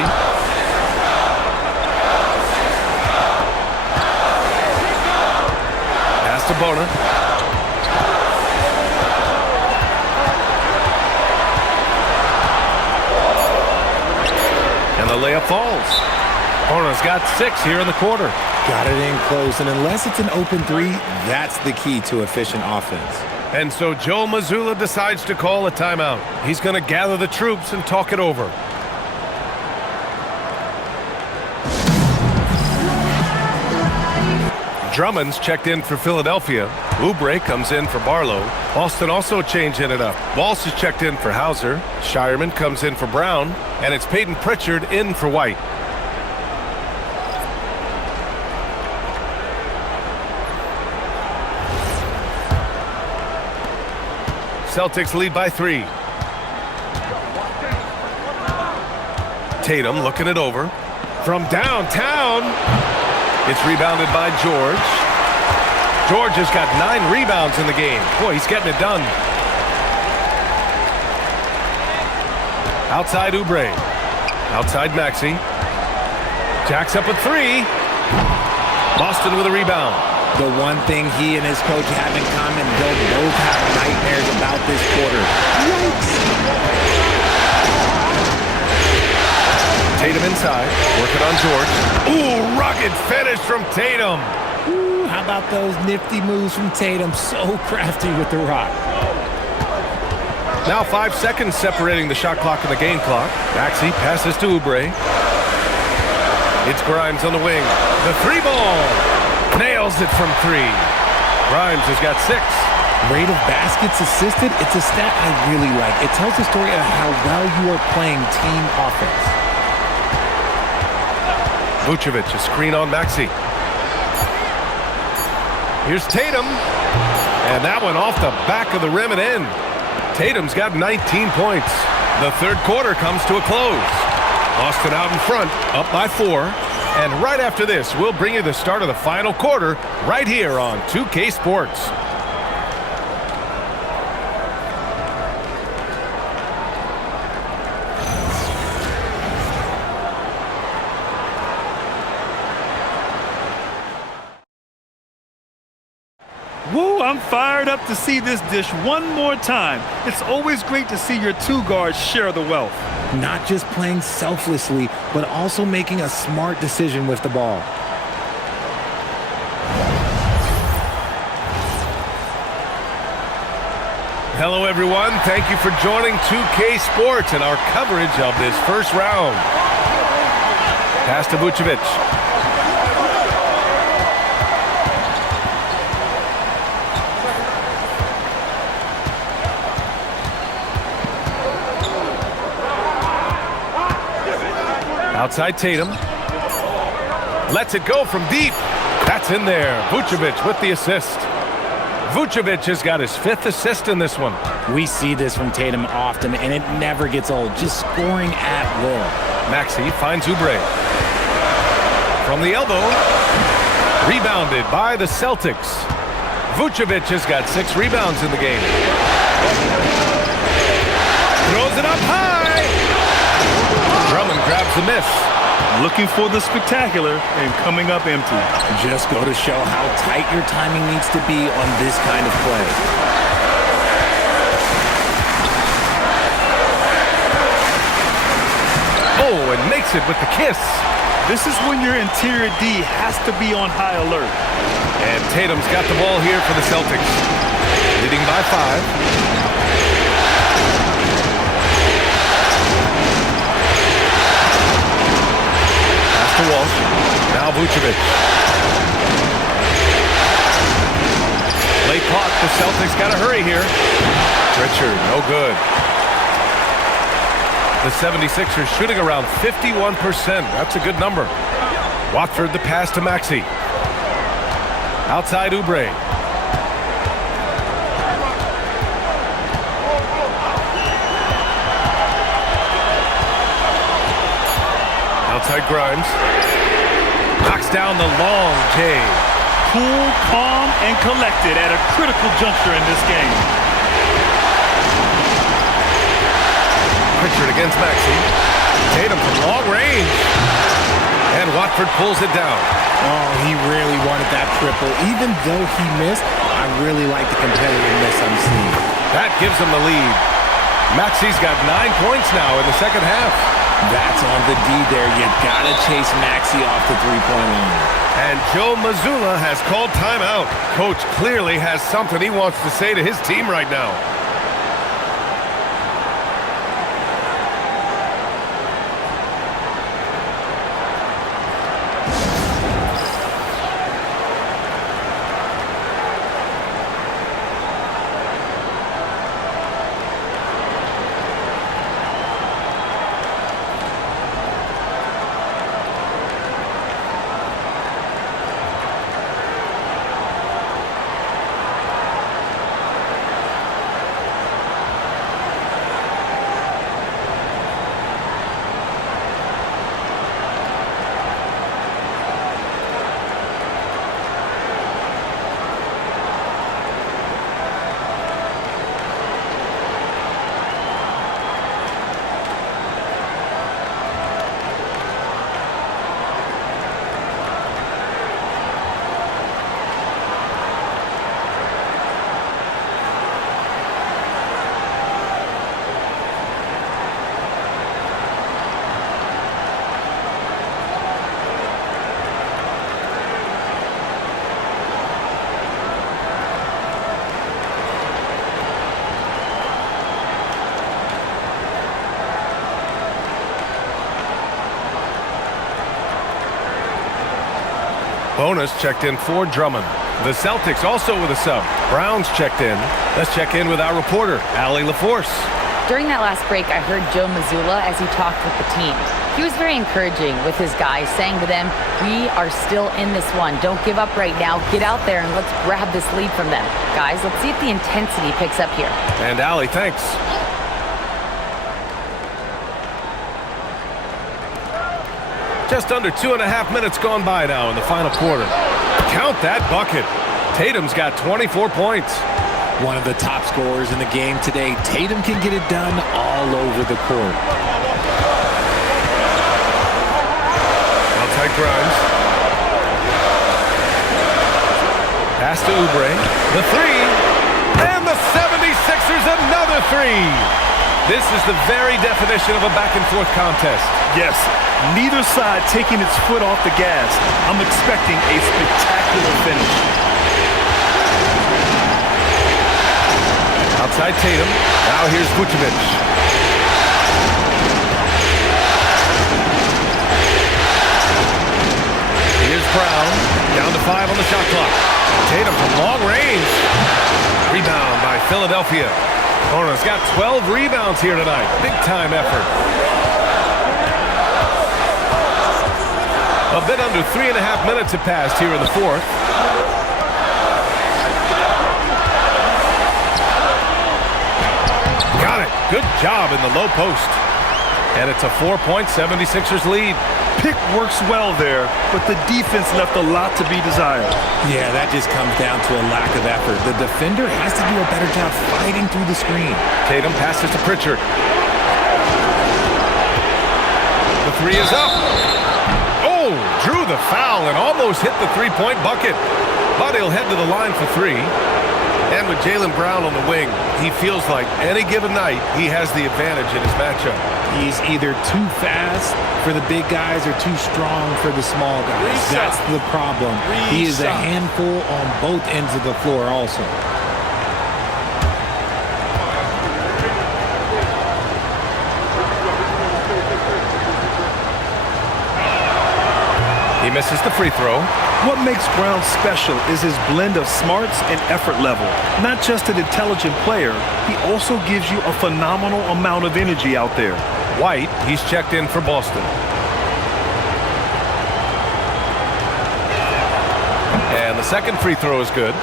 Pass to Bona. And the layup falls. Bona's got 6 here in the quarter. Got it in close, and unless it's an open three, that's the key to efficient offense. And so Joe Mazzulla decides to call a timeout. He's going to gather the troops and talk it over. Drummond's checked in for Philadelphia. Oubre comes in for Barlow. Boston also changing it up. Walsh is checked in for Hauser. Shireman comes in for Brown. And it's Peyton Pritchard in for White. Celtics lead by 3. Tatum looking it over. From downtown, it's rebounded by George. George has got 9 rebounds in the game. Boy, he's getting it done. Outside Oubre. Outside Maxey. Jacks up a 3. Boston with a rebound. The one thing he and his coach have in common, they'll both have nightmares about this quarter. Yikes! Tatum inside, working on George. Ooh, rugged finish from Tatum. Ooh, how about those nifty moves from Tatum? So crafty with the rock. Now 5 seconds separating the shot clock and the game clock. Maxey passes to Oubre. It's Grimes on the wing. The 3-ball. Nails it from 3. Grimes has got 6. Rate of baskets assisted, it's a stat I really like. It tells the story of how well you are playing team offense. Vucevic, a screen on Maxey. Here's Tatum. And that one off the back of the rim and in. Tatum's got 19 points. The third quarter comes to a close. Boston out in front, up by 4. And right after this, we'll bring you the start of the final quarter right here on 2K Sports. Woo, I'm fired up to see this dish one more time. It's always great to see your 2 guards share the wealth. Not just playing selflessly, but also making a smart decision with the ball. Hello, everyone. Thank you for joining 2K Sports and our coverage of this first round. Pass to Vucevic. Outside Tatum. Lets it go from deep. That's in there. Vucevic with the assist. Vucevic has got his 5th assist in this one. We see this from Tatum often, and it never gets old. Just scoring at will. Maxey finds Oubre. From the elbow. Rebounded by the Celtics. Vucevic has got 6 rebounds in the game. Throws it up high. Drummond grabs the miss. Looking for the spectacular and coming up empty. Just go to show how tight your timing needs to be on this kind of play. Oh, and makes it with the kiss. This is when your interior D has to be on high alert. And Tatum's got the ball here for the Celtics. Leading by 5. Walsh. Now Vucevic. Late clock. The Celtics got to hurry here. Pritchard, no good. The 76ers shooting around 51%. That's a good number. Watford the pass to Maxey. Outside Oubre. Outside Grimes. Knocks down the long J. Cool, calm, and collected at a critical juncture in this game. Pritchard against Maxey. Tatum from long range. And Watford pulls it down. Oh, he really wanted that triple. Even though he missed, I really like the competitiveness I'm seeing. That gives him the lead. Maxey's got 9 points now in the second half. That's on the D there. You gotta chase Maxey off the three-point line. And Joe Mazzulla has called timeout. Coach clearly has something he wants to say to his team right now. Bonus checked in for Drummond. The Celtics also with a sub. Brown's checked in. Let's check in with our reporter, Allie LaForce. During that last break, I heard Joe Mazzulla as he talked with the team. He was very encouraging with his guys, saying to them, we are still in this one. Don't give up right now. Get out there and let's grab this lead from them. Guys, let's see if the intensity picks up here. And Allie, thanks. Just under 2.5 minutes gone by now in the final quarter. Count that bucket. Tatum's got 24 points. One of the top scorers in the game today. Tatum can get it done all over the court. Outside Grimes. Pass to Oubre. The three. And the 76ers another three. This is the very definition of a back-and-forth contest. Yes, neither side taking its foot off the gas. I'm expecting a spectacular finish. Outside Tatum. Now here's Vucevic. Here's Brown. Down to 5 on the shot clock. Tatum from long range. Rebound by Philadelphia. Hornets got 12 rebounds here tonight. Big-time effort. A bit under 3.5 minutes have passed here in the fourth. Got it. Good job in the low post. And it's a 4-point 76ers lead. Pick works well there, but the defense left a lot to be desired. Yeah, that just comes down to a lack of effort. The defender has to do a better job fighting through the screen. Tatum passes to Pritchard. The three is up. Oh, drew the foul and almost hit the three-point bucket. But he'll head to the line for three. And with Jaylen Brown on the wing, he feels like any given night he has the advantage in his matchup. He's either too fast for the big guys or too strong for the small guys. That's the problem. He is a handful on both ends of the floor also. He misses the free throw. What makes Brown special is his blend of smarts and effort level. Not just an intelligent player, he also gives you a phenomenal amount of energy out there. White, he's checked in for Boston. And the second free throw is good.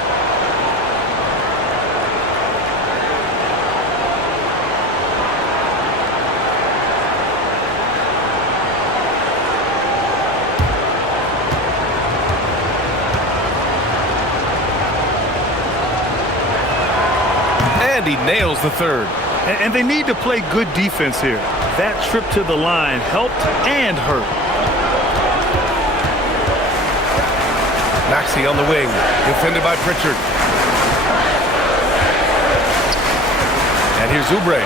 he nails the third. And they need to play good defense here. That trip to the line helped and hurt. Maxey on the wing, defended by Pritchard. And here's Oubre.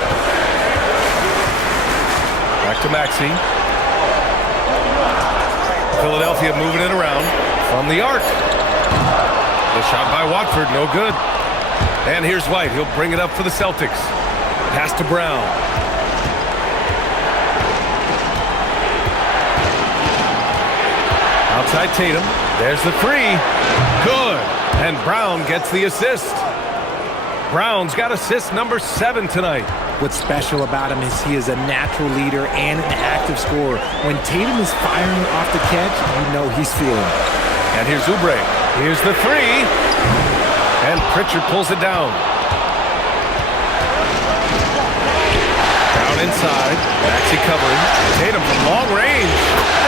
Back to Maxey. Philadelphia moving it around from the arc. The shot by Watford, no good. And here's White. He'll bring it up for the Celtics. Pass to Brown. Outside Tatum. There's the three. Good. And Brown gets the assist. Brown's got assist number 7 tonight. What's special about him is he is a natural leader and an active scorer. When Tatum is firing off the catch, you know he's feeling it. And here's Oubre. Here's the three. And Pritchard pulls it down. Down inside. Maxey covering. Tatum from long range.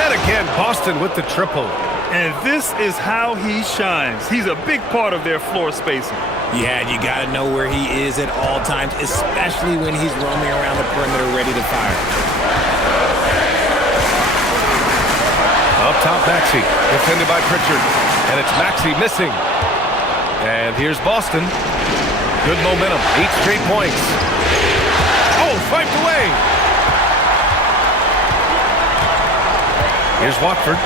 And again, Boston with the triple. And this is how he shines. He's a big part of their floor spacing. Yeah, you got to know where he is at all times, especially when he's roaming around the perimeter ready to fire. Up top, Maxey, defended by Pritchard. And it's Maxey missing. And here's Boston. Good momentum, 8 straight points. Oh, swiped away. Here's Watford.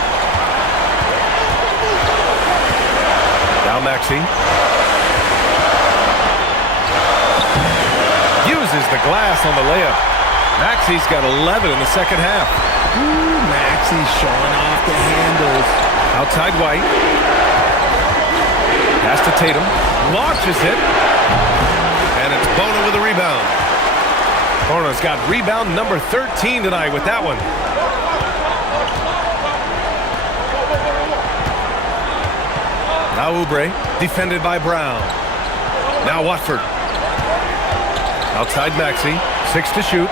Now Maxey. Uses the glass on the layup. Maxey's got 11 in the second half. Ooh, Maxey's showing off the handles. Outside White. Pass to Tatum. Launches it. And it's Bono with a rebound. Bono's got rebound number 13 tonight with that one. Now Oubre, defended by Brown. Now Watford. Outside Maxey, 6 to shoot.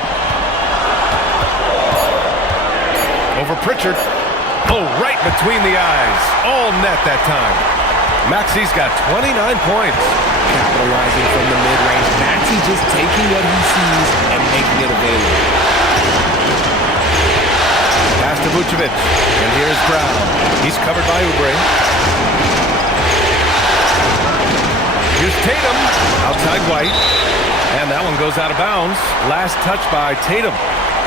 Over Pritchard. Oh, right between the eyes. All net that time. Maxey's got 29 points. Capitalizing from the mid-range. Maxey just taking what he sees and making it available. Pass to Vucevic. And here's Brown. He's covered by Oubre. Here's Tatum. Outside White. And that one goes out of bounds. Last touch by Tatum.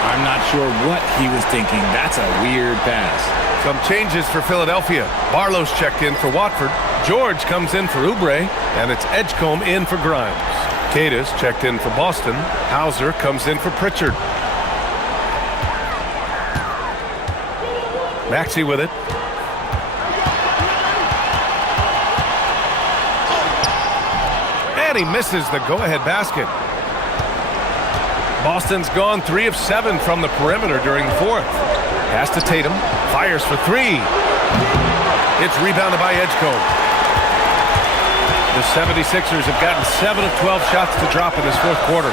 I'm not sure what he was thinking. That's a weird pass. Some changes for Philadelphia. Barlow's checked in for Watford. George comes in for Oubre. And it's Edgecombe in for Grimes. Cadis checked in for Boston. Hauser comes in for Pritchard. Maxey with it. And he misses the go-ahead basket. Boston's gone 3 of 7 from the perimeter during the fourth. Pass to Tatum. Fires for 3. It's rebounded by Edgecombe. The 76ers have gotten 7 of 12 shots to drop in this fourth quarter.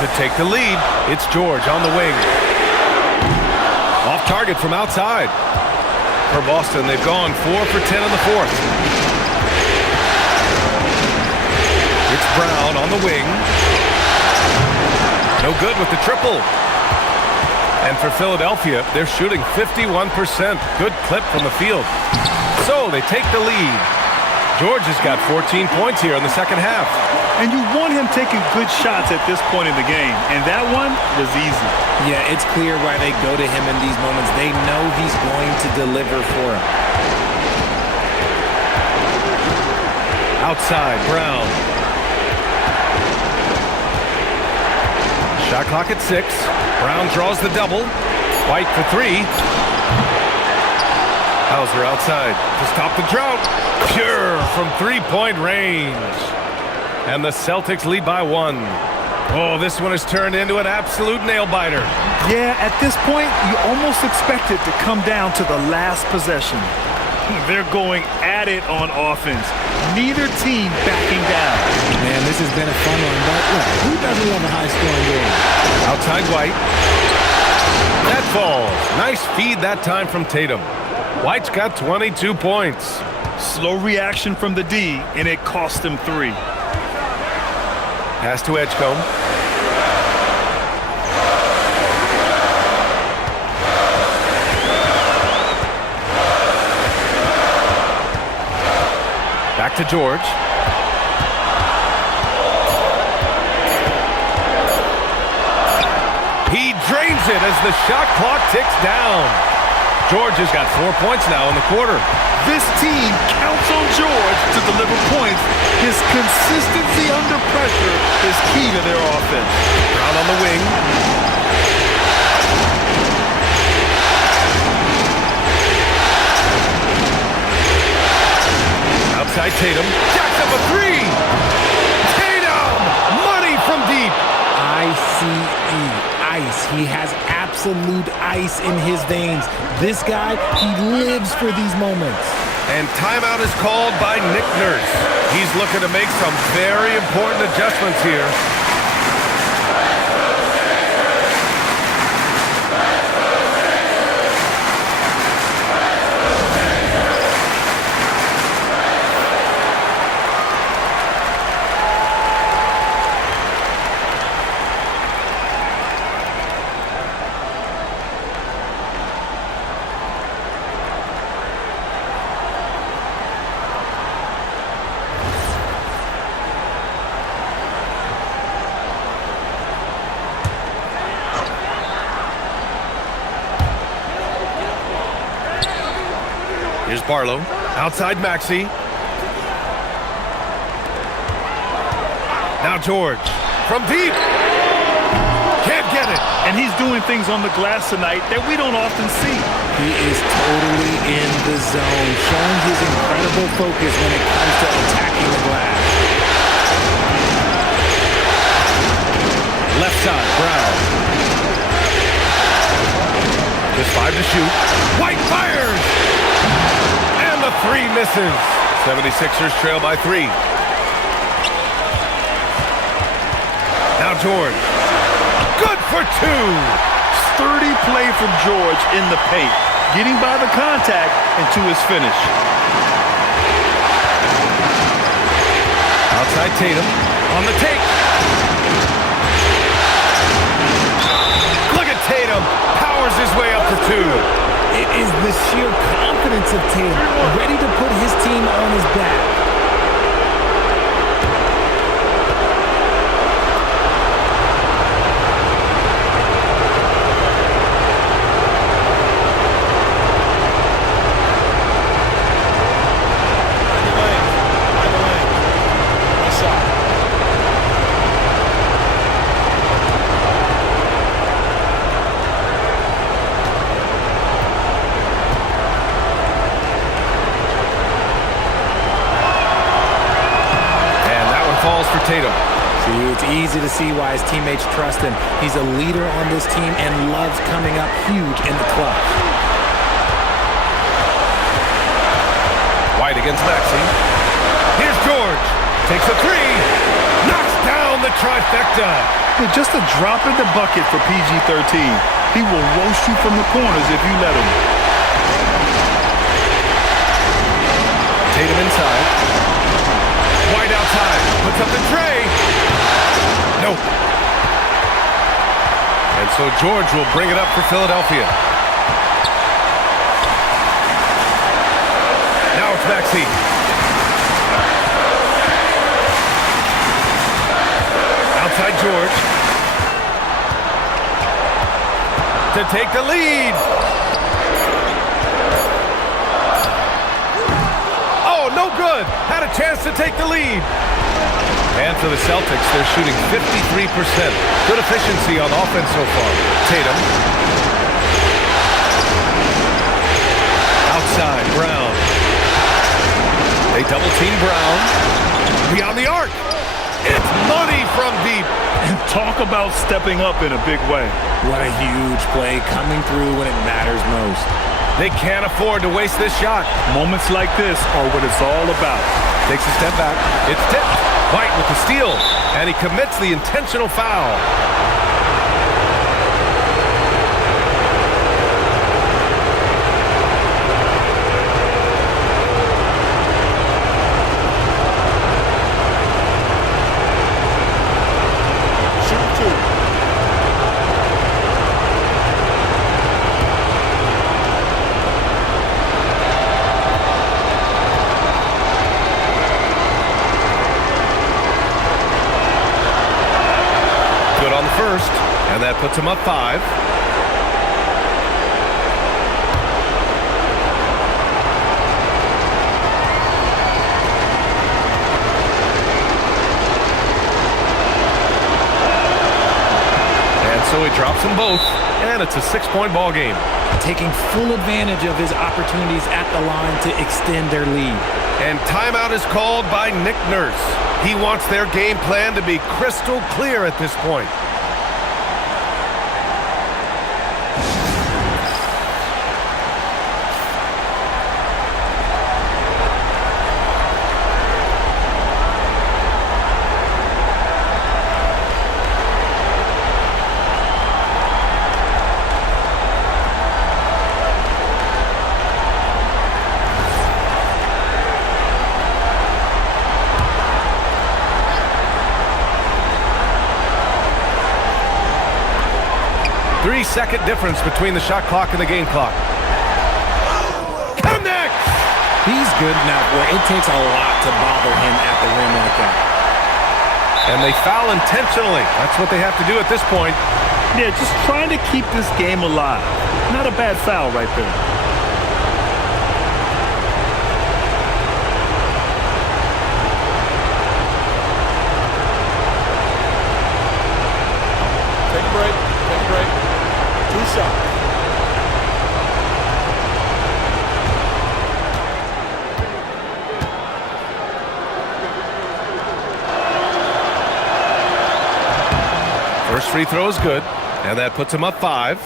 To take the lead, it's George on the wing. Off target from outside. For Boston, they've gone 4 for 10 in the fourth. It's Brown on the wing. No good with the triple. And for Philadelphia, they're shooting 51%. Good clip from the field. So they take the lead. George has got 14 points here in the second half. And you want him taking good shots at this point in the game. And that one was easy. Yeah, it's clear why they go to him in these moments. They know he's going to deliver for him. Outside, Brown. Shot clock at 6. Brown draws the double. White for 3. Hauser outside to stop the drought. Pure from three-point range. And the Celtics lead by 1. Oh, this one has turned into an absolute nail-biter. Yeah, at this point, you almost expect it to come down to the last possession. They're going at it on offense. Neither team backing down. Man, this has been a fun one, but look, who doesn't love a high-scoring game? Outside White. That falls. Nice feed that time from Tatum. White's got 22 points. Slow reaction from the D, and it cost him 3. Pass to Edgecombe. Back to George. He drains it as the shot clock ticks down. George has got 4 points now in the quarter. This team counts on George to deliver points. His consistency under pressure is key to their offense. Brown on the wing. Outside Tatum. Jacks up a 3. Tatum! Money from deep. ICE. Ice. He has absolute ice in his veins. This guy, he lives for these moments. And timeout is called by Nick Nurse. He's looking to make some very important adjustments here. Here's Barlow. Outside Maxey. Now George. From deep. Can't get it. And he's doing things on the glass tonight that we don't often see. He is totally in the zone, showing his incredible focus when it comes to attacking the glass. Left side, Brown. Just 5 to shoot. White fires! And the 3 misses. 76ers trail by 3. Now George. Good for 2. Sturdy play from George in the paint, getting by the contact and to his finish. Outside Tatum on the take. Look at Tatum. Powers his way up to 2. It is the sheer confidence of Tatum, ready to put his team on his back. Tatum. See, it's easy to see why his teammates trust him. He's a leader on this team and loves coming up huge in the clutch. White against Maxey. Here's George. Takes a 3. Knocks down the trifecta. With just a drop in the bucket for PG-13. He will roast you from the corners if you let him. Tatum inside. White outside. Puts up the tray. Nope. And so George will bring it up for Philadelphia. Now it's Maxey. Outside George. To take the lead. Oh, no good. Had a chance to take the lead. And for the Celtics, they're shooting 53%. Good efficiency on offense so far. Tatum. Outside, Brown. They double team Brown. Beyond the arc. It's money from deep. And talk about stepping up in a big way. What a huge play coming through when it matters most. They can't afford to waste this shot. Moments like this are what it's all about. Takes a step back. It's tipped. White with the steal. And he commits the intentional foul. on the first, and that puts him up 5. And so he drops them both, and it's a 6-point ball game. Taking full advantage of his opportunities at the line to extend their lead. And timeout is called by Nick Nurse. He wants their game plan to be crystal clear at this point. Three-second difference between the shot clock and the game clock. Connects! He's good enough where it takes a lot to bother him at the rim like that. And they foul intentionally. That's what they have to do at this point. Yeah, just trying to keep this game alive. Not a bad foul right there. Take a break. Take a break. 2 shots. First free throw is good, and that puts him up 5.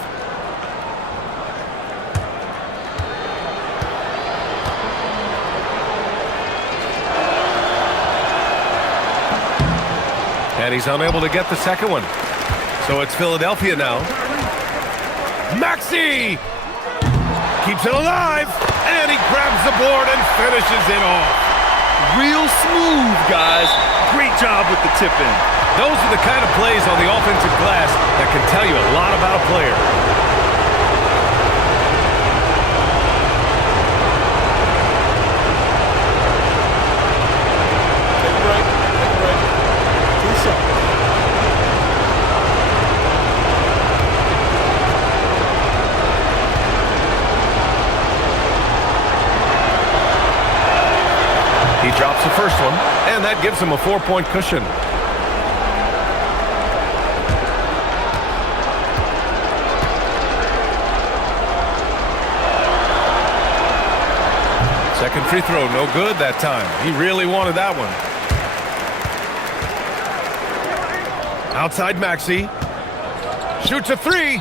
And he's unable to get the second one. So it's Philadelphia now. Maxey keeps it alive, and he grabs the board and finishes it off. Real smooth, guys. Great job with the tip in. Those are the kind of plays on the offensive glass that can tell you a lot about a player. Take a break. Take a break. 2 shots. He drops the first one, and that gives him a 4-point cushion. Second free throw, no good that time. He really wanted that one. Outside Maxey. Shoots a 3.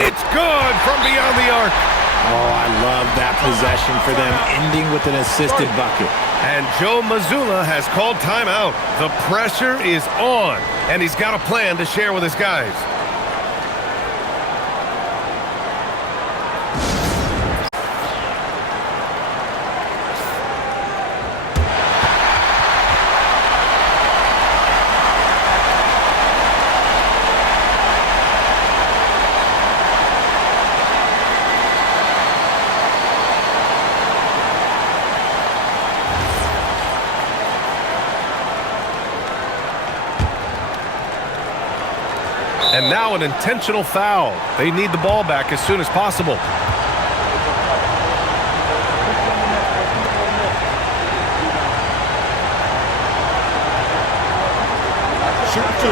It's good from beyond the arc. Oh, I love that possession for them, ending with an assisted bucket. And Joe Mazzulla has called timeout. The pressure is on, and he's got a plan to share with his guys. And now an intentional foul. They need the ball back as soon as possible. Shoot 2.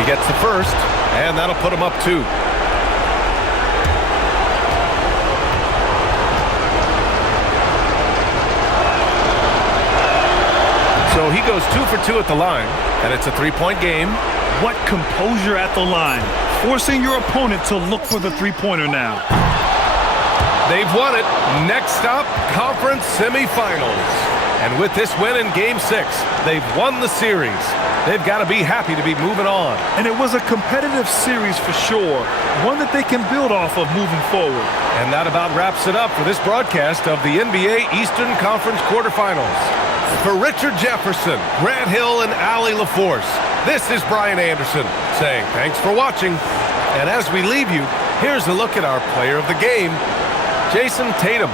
He gets the first, and that'll put him up 2. So he goes 2 for 2 at the line, and it's a 3-point game. What composure at the line. Forcing your opponent to look for the three-pointer now. They've won it. Next stop, conference semifinals. And with this win in Game 6, they've won the series. They've got to be happy to be moving on. And it was a competitive series for sure. One that they can build off of moving forward. And that about wraps it up for this broadcast of the NBA Eastern Conference quarterfinals. For Richard Jefferson, Grant Hill, and Allie LaForce, this is Brian Anderson saying thanks for watching. And as we leave you, Here's a look at our player of the game, Jason Tatum.